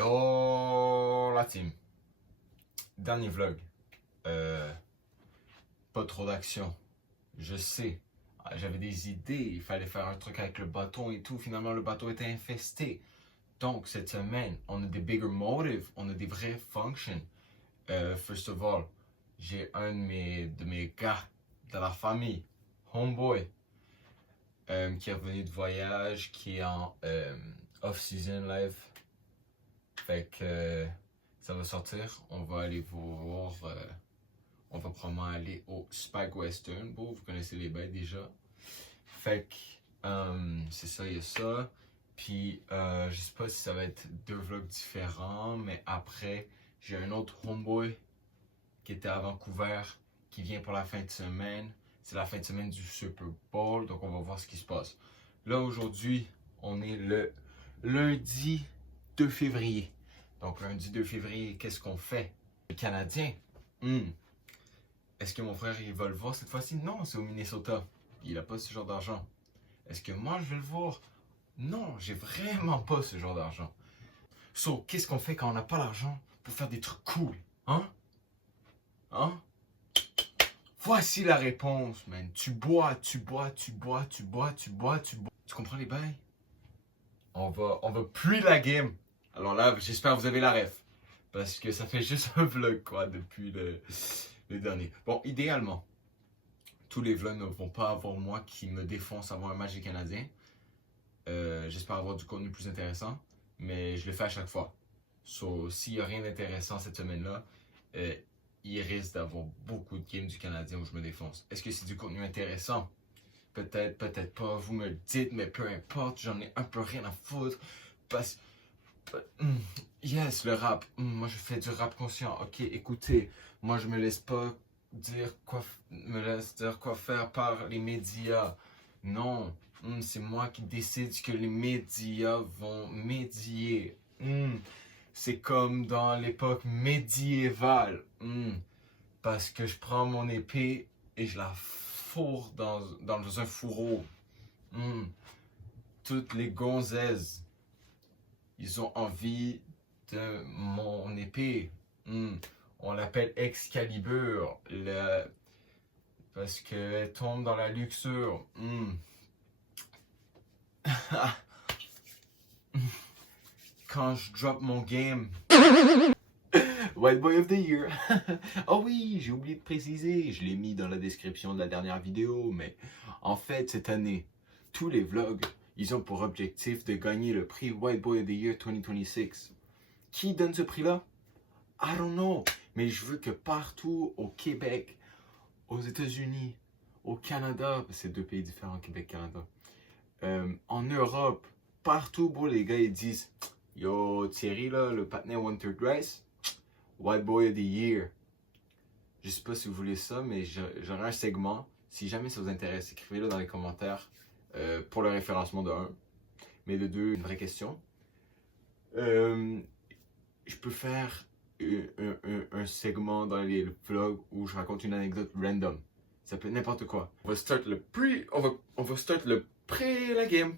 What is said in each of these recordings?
Yo la team. Dernier vlog. Pas trop d'action. Je sais. J'avais des idées. Il fallait faire un truc avec le bâton et tout. Finalement, le bâton était infesté. Donc, cette semaine, on a des bigger motives. On a des vraies functions. First of all, j'ai un de mes gars de la famille, Homeboy, qui est revenu de voyage, qui est en off-season live. Fait que ça va sortir. On va aller voir. On va probablement aller au Spike Western. Bon, vous connaissez les bêtes déjà. Fait que c'est ça, il y a ça. Puis je sais pas si ça va être deux vlogs différents, mais après, j'ai un autre homeboy qui était à Vancouver, qui vient pour la fin de semaine. C'est la fin de semaine du Super Bowl, donc on va voir ce qui se passe. Là, aujourd'hui, on est le lundi 2 février. Donc, lundi 2 février, qu'est-ce qu'on fait? Le Canadien. Est-ce que mon frère, il va le voir cette fois-ci? Non, c'est au Minnesota. Il n'a pas ce genre d'argent. Est-ce que moi, je vais le voir? Non, j'ai vraiment pas ce genre d'argent. So, qu'est-ce qu'on fait quand on n'a pas l'argent pour faire des trucs cool? Hein? Voici la réponse, man. Tu bois. Tu comprends les bails? On va plus la game. Alors là, j'espère que vous avez la ref. Parce que ça fait juste un vlog, quoi, depuis le dernier. Bon, idéalement, tous les vlogs ne vont pas avoir moi qui me défonce avant un match des Canadiens. J'espère avoir du contenu plus intéressant, mais je le fais à chaque fois. So, s'il n'y a rien d'intéressant cette semaine-là, il risque d'avoir beaucoup de games du Canadien où je me défonce. Est-ce que c'est du contenu intéressant? Peut-être, peut-être pas. Vous me le dites, mais peu importe, j'en ai un peu rien à foutre. Parce yes, le rap. Moi, je fais du rap conscient. Ok, écoutez, moi, je me laisse pas dire quoi faire par les médias. Non, c'est moi qui décide que les médias vont médier. C'est comme dans l'époque médiévale. Parce que je prends mon épée et je la fourre dans un fourreau. Toutes les gonzesses, ils ont envie de mon épée. On l'appelle Excalibur. Parce qu'elle tombe dans la luxure. Quand je drop mon game. White Boy of the Year. Oh oui, j'ai oublié de préciser. Je l'ai mis dans la description de la dernière vidéo. Mais en fait, cette année, tous les vlogs, ils ont pour objectif de gagner le prix White Boy of the Year 2026. Qui donne ce prix-là? I don't know. Mais je veux que partout au Québec, aux États-Unis, au Canada, c'est deux pays différents, Québec, Canada, en Europe, partout, bon, les gars, ils disent yo, Thierry, là, le partenaire One Third Rice, White Boy of the Year. Je sais pas si vous voulez ça, mais j'aurai un segment. Si jamais ça vous intéresse, écrivez-le dans les commentaires pour le référencement de 1. Mais de 2, une vraie question. Je peux faire un segment dans les vlogs où je raconte une anecdote random. Ça peut être n'importe quoi. On va start le pré la game.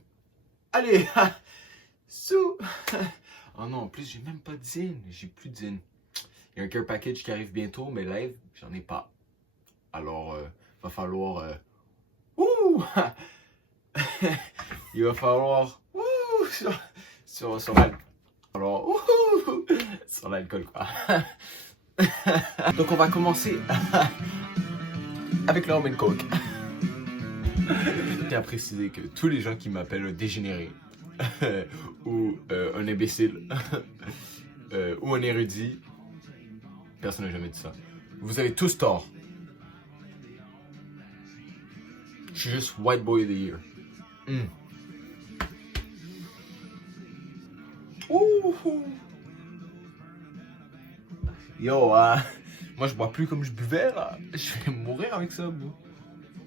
Allez! Sous! Oh non, en plus, j'ai même pas de zine. J'ai plus de zine. Il y a un care package qui arrive bientôt, mais live, j'en ai pas. Alors, va falloir... il va falloir... sur l'alcool. Alors, sur l'alcool, quoi. Donc, on va commencer avec le rum and coke. Je tiens à préciser que tous les gens qui m'appellent un dégénéré, ou un imbécile, ou un érudit, personne n'a jamais dit ça. Vous avez tous tort. Je suis juste White Boy of the Year. Yo, moi je bois plus comme je buvais là. Je vais mourir avec ça, bro.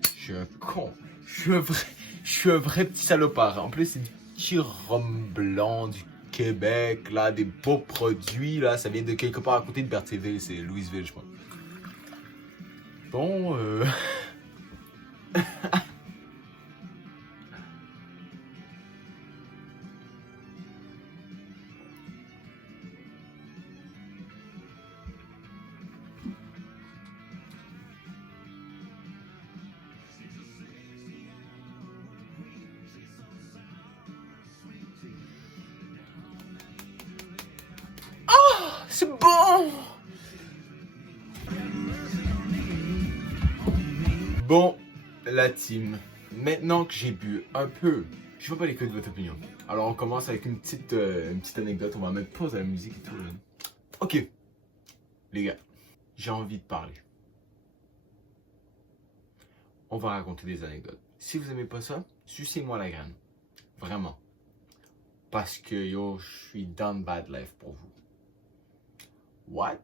Je suis un con. Je suis un vrai petit salopard. En plus, c'est du petit rhum blanc du Québec, là, des beaux produits, là. Ça vient de quelque part à côté de Berthierville, c'est Louisville, je crois. Bon, C'est bon! Bon, la team, maintenant que j'ai bu un peu, je veux pas l'écouter de votre opinion. Alors on commence avec une petite anecdote, on va mettre pause à la musique et tout. Là. Ok, les gars, j'ai envie de parler. On va raconter des anecdotes. Si vous aimez pas ça, sucez-moi la graine. Vraiment. Parce que yo, je suis down bad life pour vous. What?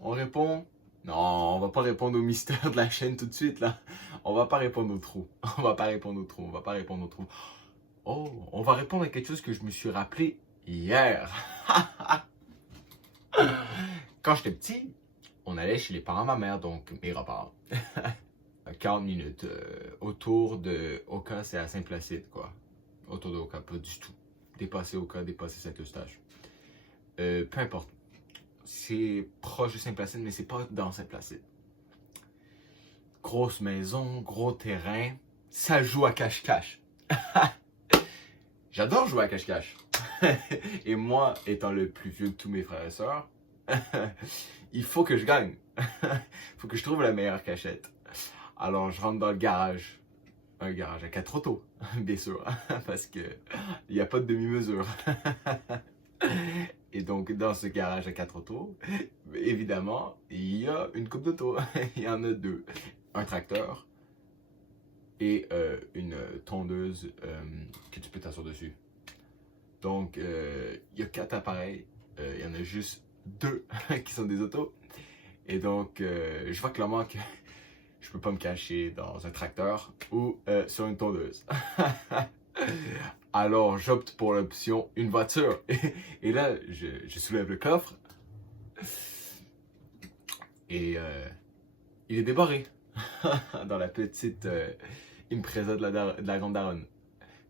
On répond? Non, on va pas répondre au mystère de la chaîne tout de suite là. On va pas répondre au trou. On va pas répondre au trou. On va pas répondre au trou. Oh, on va répondre à quelque chose que je me suis rappelé hier. Quand j'étais petit, on allait chez les parents de ma mère, donc mes grands-parents. 40 minutes. Autour de Oka, c'est à Saint-Placide, quoi. Autour de Oka, pas du tout. Dépasser Oka, dépasser Saint-Eustache. Peu importe. C'est proche de Saint-Placide, mais c'est pas dans Saint-Placide. Grosse maison, gros terrain. Ça joue à cache-cache. J'adore jouer à cache-cache. Et moi, étant le plus vieux de tous mes frères et sœurs, il faut que je gagne. Il faut que je trouve la meilleure cachette. Alors, je rentre dans le garage. Un garage à 4 autos, bien sûr. Parce que il n'y a pas de demi-mesure. Et donc, dans ce garage à 4 autos, évidemment, il y a une coupe d'auto. Il y en a deux. Un tracteur et une tondeuse que tu peux t'asseoir dessus. Donc, il y a 4 appareils. Il y en a juste 2 qui sont des autos. Et donc, je vois clairement que je peux pas me cacher dans un tracteur ou sur une tondeuse. Alors, j'opte pour l'option une voiture. Et là, je soulève le coffre. Et il est débarré. Dans la petite Impreza de la Grande Daronne.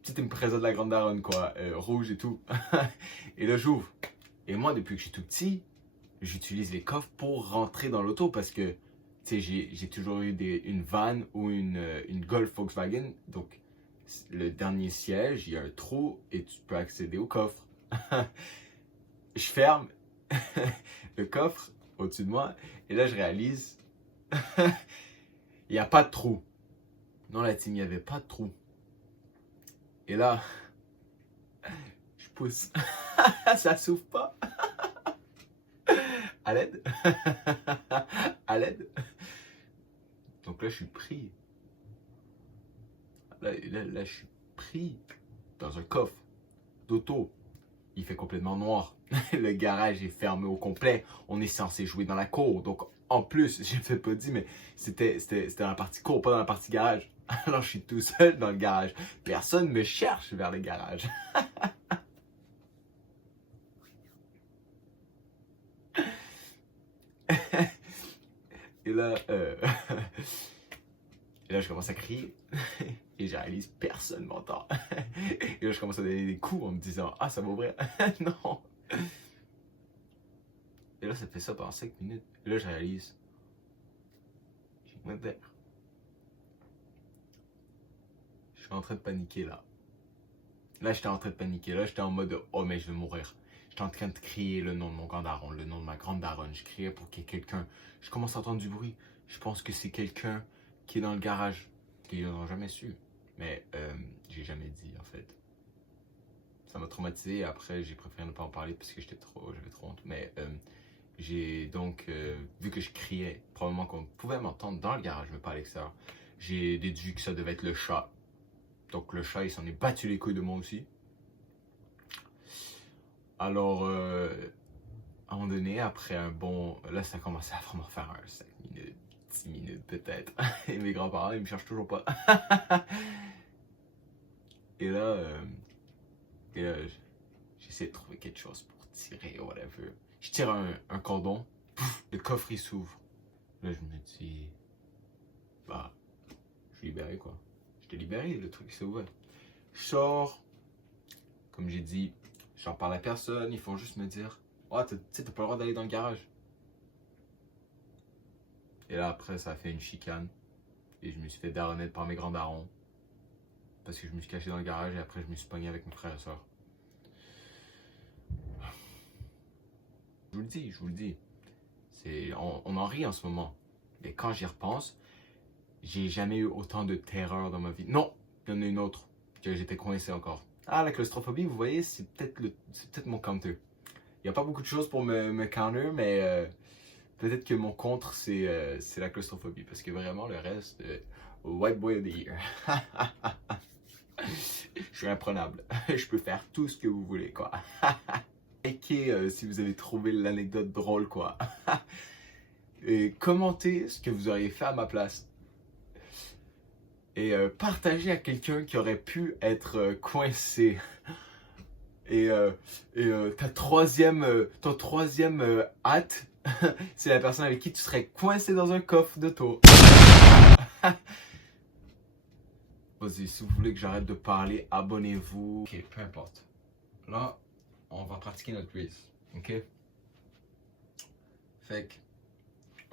Petite Impreza de la Grande Daronne, quoi. Rouge et tout. Et là, j'ouvre. Et moi, depuis que je suis tout petit, j'utilise les coffres pour rentrer dans l'auto parce que j'ai toujours eu une van ou une Golf Volkswagen. Donc, le dernier siège, il y a un trou et tu peux accéder au coffre. Je ferme le coffre au-dessus de moi et là, je réalise il n'y a pas de trou. Dans la team, il n'y avait pas de trou. Et là, je pousse. Ça s'ouvre pas. À l'aide. À l'aide. Donc là, je suis pris. Là, je suis pris dans un coffre d'auto. Il fait complètement noir. Le garage est fermé au complet. On est censé jouer dans la cour. Donc, en plus, je ne l'ai pas dit, mais c'était dans la partie cour, pas dans la partie garage. Alors, je suis tout seul dans le garage. Personne me cherche vers le garage. Et là, je commence à crier. Et je réalise, personne m'entend. Et là, je commence à donner des coups en me disant, ah, ça va ouvrir. Non. Et là, ça fait ça pendant 5 minutes. Et là, je réalise, j'ai moins d'air. Je suis en train de paniquer là. Là, j'étais en train de paniquer. Là, j'étais en mode, oh, mais je vais mourir. J'étais en train de crier le nom de mon grand daron, le nom de ma grande daronne. Je criais pour qu'il y ait quelqu'un. Je commence à entendre du bruit. Je pense que c'est quelqu'un qui est dans le garage. Ils n'ont jamais su. Mais j'ai jamais dit en fait. Ça m'a traumatisé. Après, j'ai préféré ne pas en parler parce que j'avais trop honte. Mais j'ai donc, vu que je criais, probablement qu'on pouvait m'entendre dans le garage, mais pas à l'extérieur, j'ai déduit que ça devait être le chat. Donc le chat, il s'en est battu les couilles de moi aussi. Alors, à un moment donné, après un bon... Là, ça a commencé à vraiment faire un 5 minutes, 10 minutes peut-être. Et mes grands-parents, ils me cherchent toujours pas. Et là, j'essaie de trouver quelque chose pour tirer, whatever. Je tire un cordon, pouf, le coffre il s'ouvre. Là, je me dis, bah, je suis libéré quoi. J'étais libéré, le truc s'est ouvert. Je sors, comme j'ai dit, j'en parle à personne, ils font juste me dire, oh, tu sais, t'as pas le droit d'aller dans le garage. Et là, après, ça a fait une chicane. Et je me suis fait daronner par mes grands darons. Parce que je me suis caché dans le garage et après, je me suis pogné avec mes frères et sœurs. je vous le dis. On en rit en ce moment. Mais quand j'y repense, j'ai jamais eu autant de terreur dans ma vie. Non, il y en a une autre que j'étais coincé encore. Ah, la claustrophobie, vous voyez, c'est peut-être mon counter. Il n'y a pas beaucoup de choses pour me counter, mais peut-être que mon contre, c'est la claustrophobie. Parce que vraiment, le reste, White Boy of the Year. Je suis imprenable. Je peux faire tout ce que vous voulez, quoi. Likez si vous avez trouvé l'anecdote drôle, quoi. Et commentez ce que vous auriez fait à ma place. Et partagez à quelqu'un qui aurait pu être coincé. Et ton troisième hâte, c'est la personne avec qui tu serais coincé dans un coffre d'auto. Vas-y, si vous voulez que j'arrête de parler, abonnez-vous. Ok, peu importe. Là, on va pratiquer notre race. Ok? Fait que,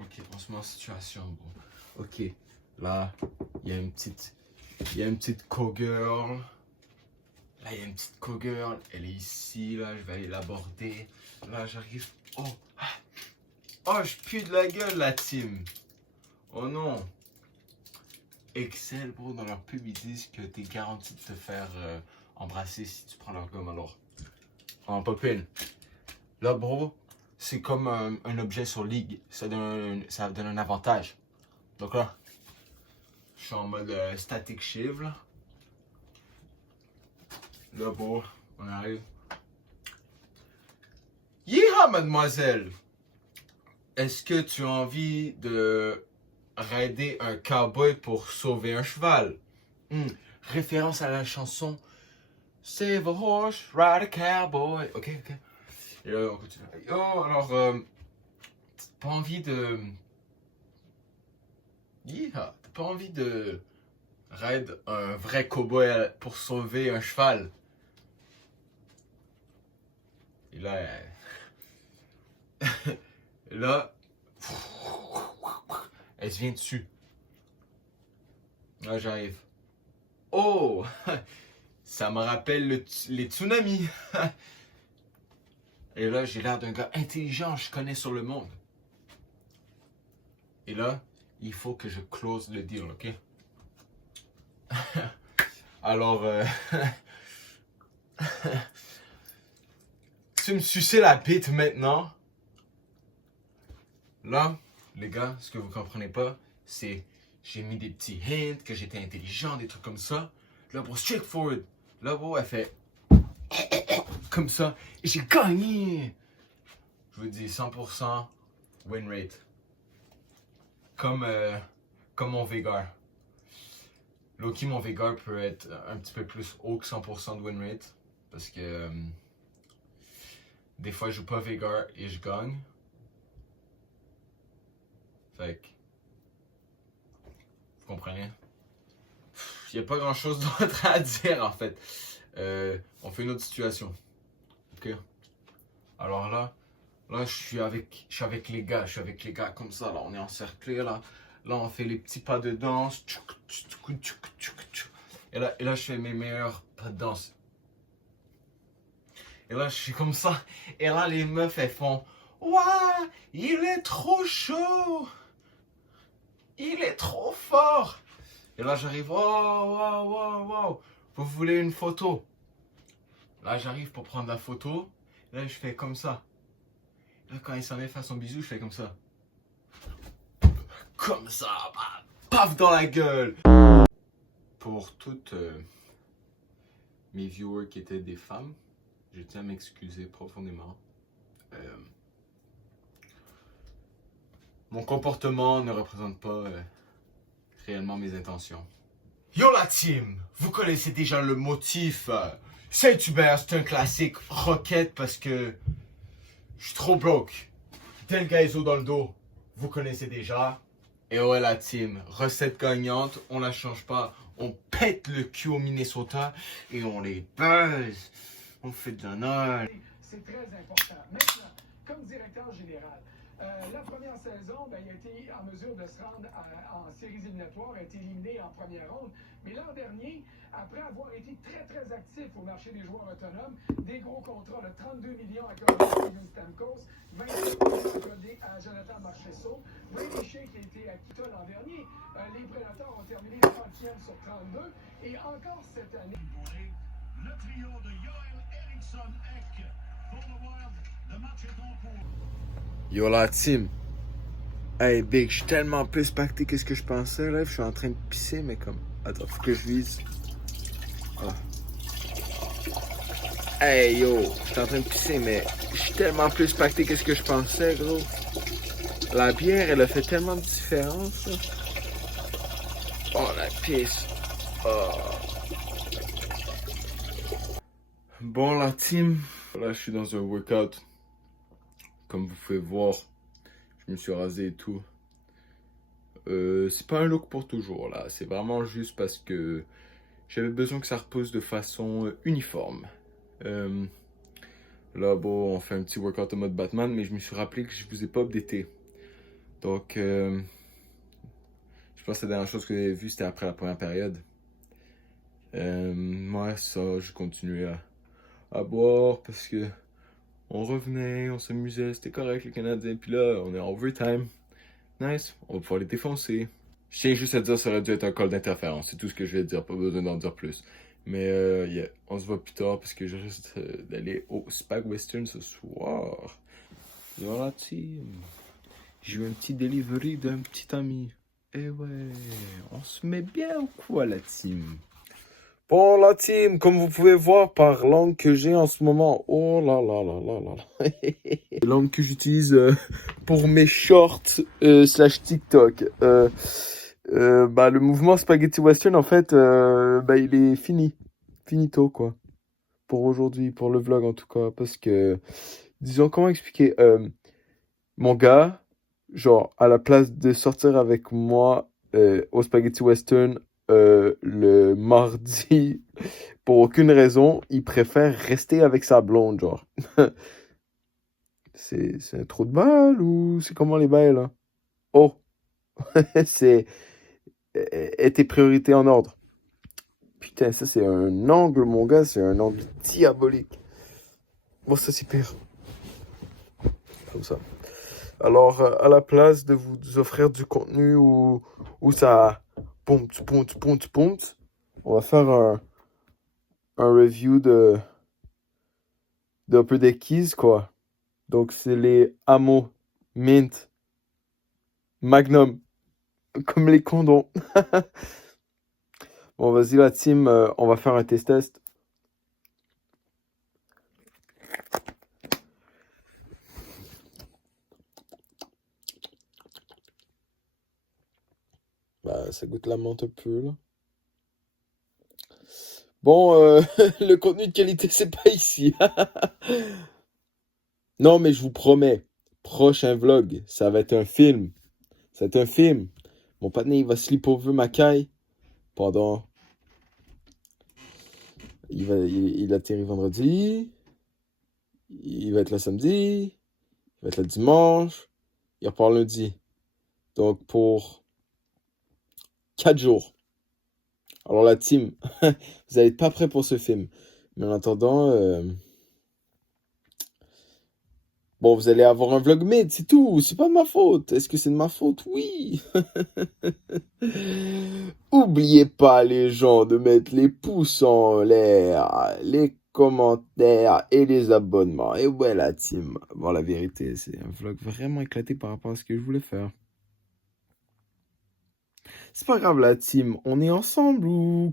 ok, on se met en situation, bro. Ok, là, il y a une petite cowgirl. Là, il y a une petite cowgirl. Elle est ici, là, je vais aller l'aborder. Là, j'arrive. Oh, oh, je pue de la gueule, la team. Oh non. Excel, bro, dans leur pub, ils disent que t'es garanti de te faire embrasser si tu prends leur gomme, alors. En popine. Là, bro, c'est comme un objet sur League. Ça donne un avantage. Donc là, je suis en mode static shiv, là. Là, bro, on arrive. Yeeha, mademoiselle! Est-ce que tu as envie de raider un cowboy pour sauver un cheval? Référence à la chanson Save a horse, ride a cowboy. Ok. Et là, on continue. Oh, alors, t'as pas envie de. Yeeha, t'as pas envie de raid un vrai cowboy pour sauver un cheval? Et là, là, elle se vient dessus. Là, j'arrive. Oh, ça me rappelle les tsunamis. Et là, j'ai l'air d'un gars intelligent, je connais sur le monde. Et là, il faut que je close le deal, ok? Alors, tu me sucer la bite maintenant? Là, les gars, ce que vous comprenez pas, c'est j'ai mis des petits hints, que j'étais intelligent, des trucs comme ça. Là, bro, straightforward. Là, bro, elle fait comme ça. Et j'ai gagné. Je vous dis 100% win rate. Comme mon Veigar. Loki, mon Veigar peut être un petit peu plus haut que 100% de win rate. Parce que des fois, je joue pas Veigar et je gagne. Fait que, vous comprenez? Il n'y a pas grand chose d'autre à dire en fait. On fait une autre situation. Ok? Alors là, je suis avec les gars. Je suis avec les gars comme ça. Là, on est encerclés là. Là, on fait les petits pas de danse. Et là, je fais mes meilleurs pas de danse. Et là, je suis comme ça. Et là, les meufs, elles font Waouh, il est trop chaud. Il est trop fort. Et là, j'arrive. Wow. Vous voulez une photo? Là, j'arrive pour prendre la photo. Là, je fais comme ça. Là, quand il s'en vient faire son bisou, je fais comme ça. Comme ça. Paf dans la gueule. Pour toutes mes viewers qui étaient des femmes, je tiens à m'excuser profondément. Mon comportement ne représente pas réellement mes intentions. Yo la team, vous connaissez déjà le motif. Saint-Hubert, c'est un classique roquette parce que je suis trop broke. Tel gaiso dans le dos, vous connaissez déjà. Et ouais la team, recette gagnante, on la change pas. On pète le cul au Minnesota et on les buzz. On fait de l'honneur. C'est très important. Maintenant, comme directeur général, la première saison, il a été en mesure de se rendre en séries éliminatoires, a été éliminé en première ronde. Mais l'an dernier, après avoir été très actif au marché des joueurs autonomes, des gros contrats de 32 millions à Caroline cette Stamkos, 28 points accordés à Jonathan Marchessault, Brady Shea qui a été acquitté l'an dernier. Les Prédateurs ont terminé 30e sur 32 et encore cette année. Le trio de Joel Eriksson Ek pour le Wild. Le match est en cours. Yo la team. Hey Big, je suis tellement plus pacté que ce que je pensais là. Je suis en train de pisser, mais comme. Attends, faut que je vise. Ah. Hey yo, je suis en train de pisser, mais je suis tellement plus pacté que ce que je pensais, gros. La bière, elle a fait tellement de différence. Là. Oh la pisse. Oh. Bon la team. Là, je suis dans un workout. Comme vous pouvez voir. Je me suis rasé et tout. C'est pas un look pour toujours là. C'est vraiment juste parce que j'avais besoin que ça repose de façon uniforme. Là, bon, on fait un petit workout en mode Batman, mais je me suis rappelé que je vous ai pas updaté. Donc, je pense que la dernière chose que vous avez vue, c'était après la première période. Moi, ça, je continuais à boire parce que on revenait, on s'amusait, c'était correct les Canadiens. Puis là, on est en overtime. Nice, on va pouvoir les défoncer. Je tiens juste à dire, ça aurait dû être un call d'interférence. C'est tout ce que je vais dire, pas besoin d'en dire plus. Mais yeah, on se voit plus tard parce que je risque d'aller au Spag Western ce soir. Voilà, team. J'ai eu un petit delivery d'un petit ami. Eh ouais, on se met bien ou quoi, la team? Bon, la team, comme vous pouvez voir par l'angle que j'ai en ce moment. Oh là là là là là là. L'angle que j'utilise pour mes shorts slash TikTok. Le mouvement Spaghetti Western, en fait, il est fini. Finito, quoi. Pour aujourd'hui, pour le vlog en tout cas. Parce que, disons, comment expliquer mon gars, genre, à la place de sortir avec moi au Spaghetti Western le mardi, pour aucune raison, il préfère rester avec sa blonde, genre. C'est un trou de balle ou c'est comment les bails, là? Oh! C'est... Et tes priorités en ordre. Putain, ça c'est un angle, mon gars, c'est un angle diabolique. Bon, ça c'est pire. Comme ça. Alors, à la place de vous offrir du contenu où ça pompe, on va faire un review de Upper Keys, quoi. Donc, c'est les Amo, Mint, Magnum, comme les condoms. Bon, vas-y la team, on va faire un test. Bah, ça goûte la menthe un peu, là. Bon, le contenu de qualité, c'est pas ici. Non, mais je vous promets, prochain vlog, ça va être un film. Ça va être un film. Mon partenaire, il va sleepover ma caille pendant... Il atterrit vendredi. Il va être là samedi. Il va être là dimanche. Il repart lundi. Donc, pour 4 jours. Alors, la team, vous n'allez pas prêts pour ce film. Mais en attendant... Bon, vous allez avoir un vlogmate, c'est tout. C'est pas de ma faute. Est-ce que c'est de ma faute? Oui. Oubliez pas, les gens, de mettre les pouces en l'air, les commentaires et les abonnements. Et ouais, la team. Bon, la vérité, c'est un vlog vraiment éclaté par rapport à ce que je voulais faire. C'est pas grave, la team. On est ensemble ou...